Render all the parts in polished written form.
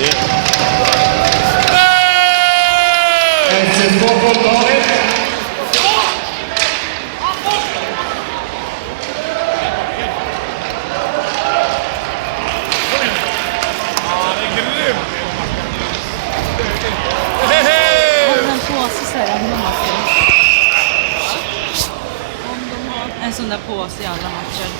En sån där påse i alla matcher.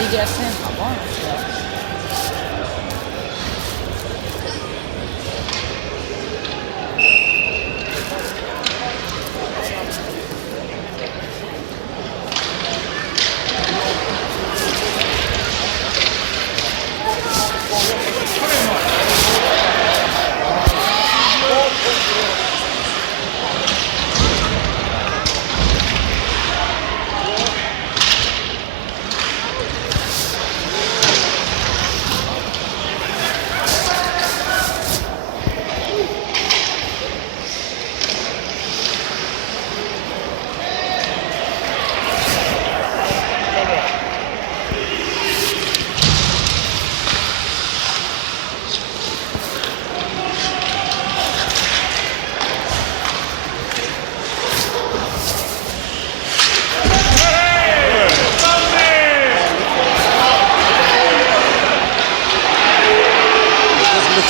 I deras hemmabarn.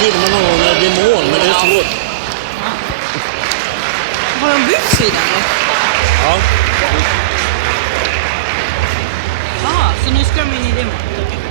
Filma någon gång när det blir mål, men det är svårt. Har de byggt sidan då? Ja. Jaha, så nu ska de in i det målet.